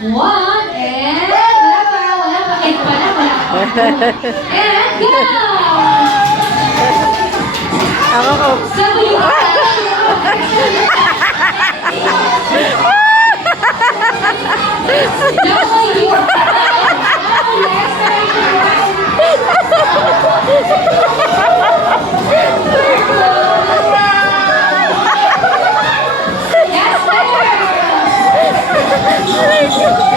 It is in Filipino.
One, and wala pa. Eh, wala pa. And go! Ako ko. Sabi ko Yes, sir!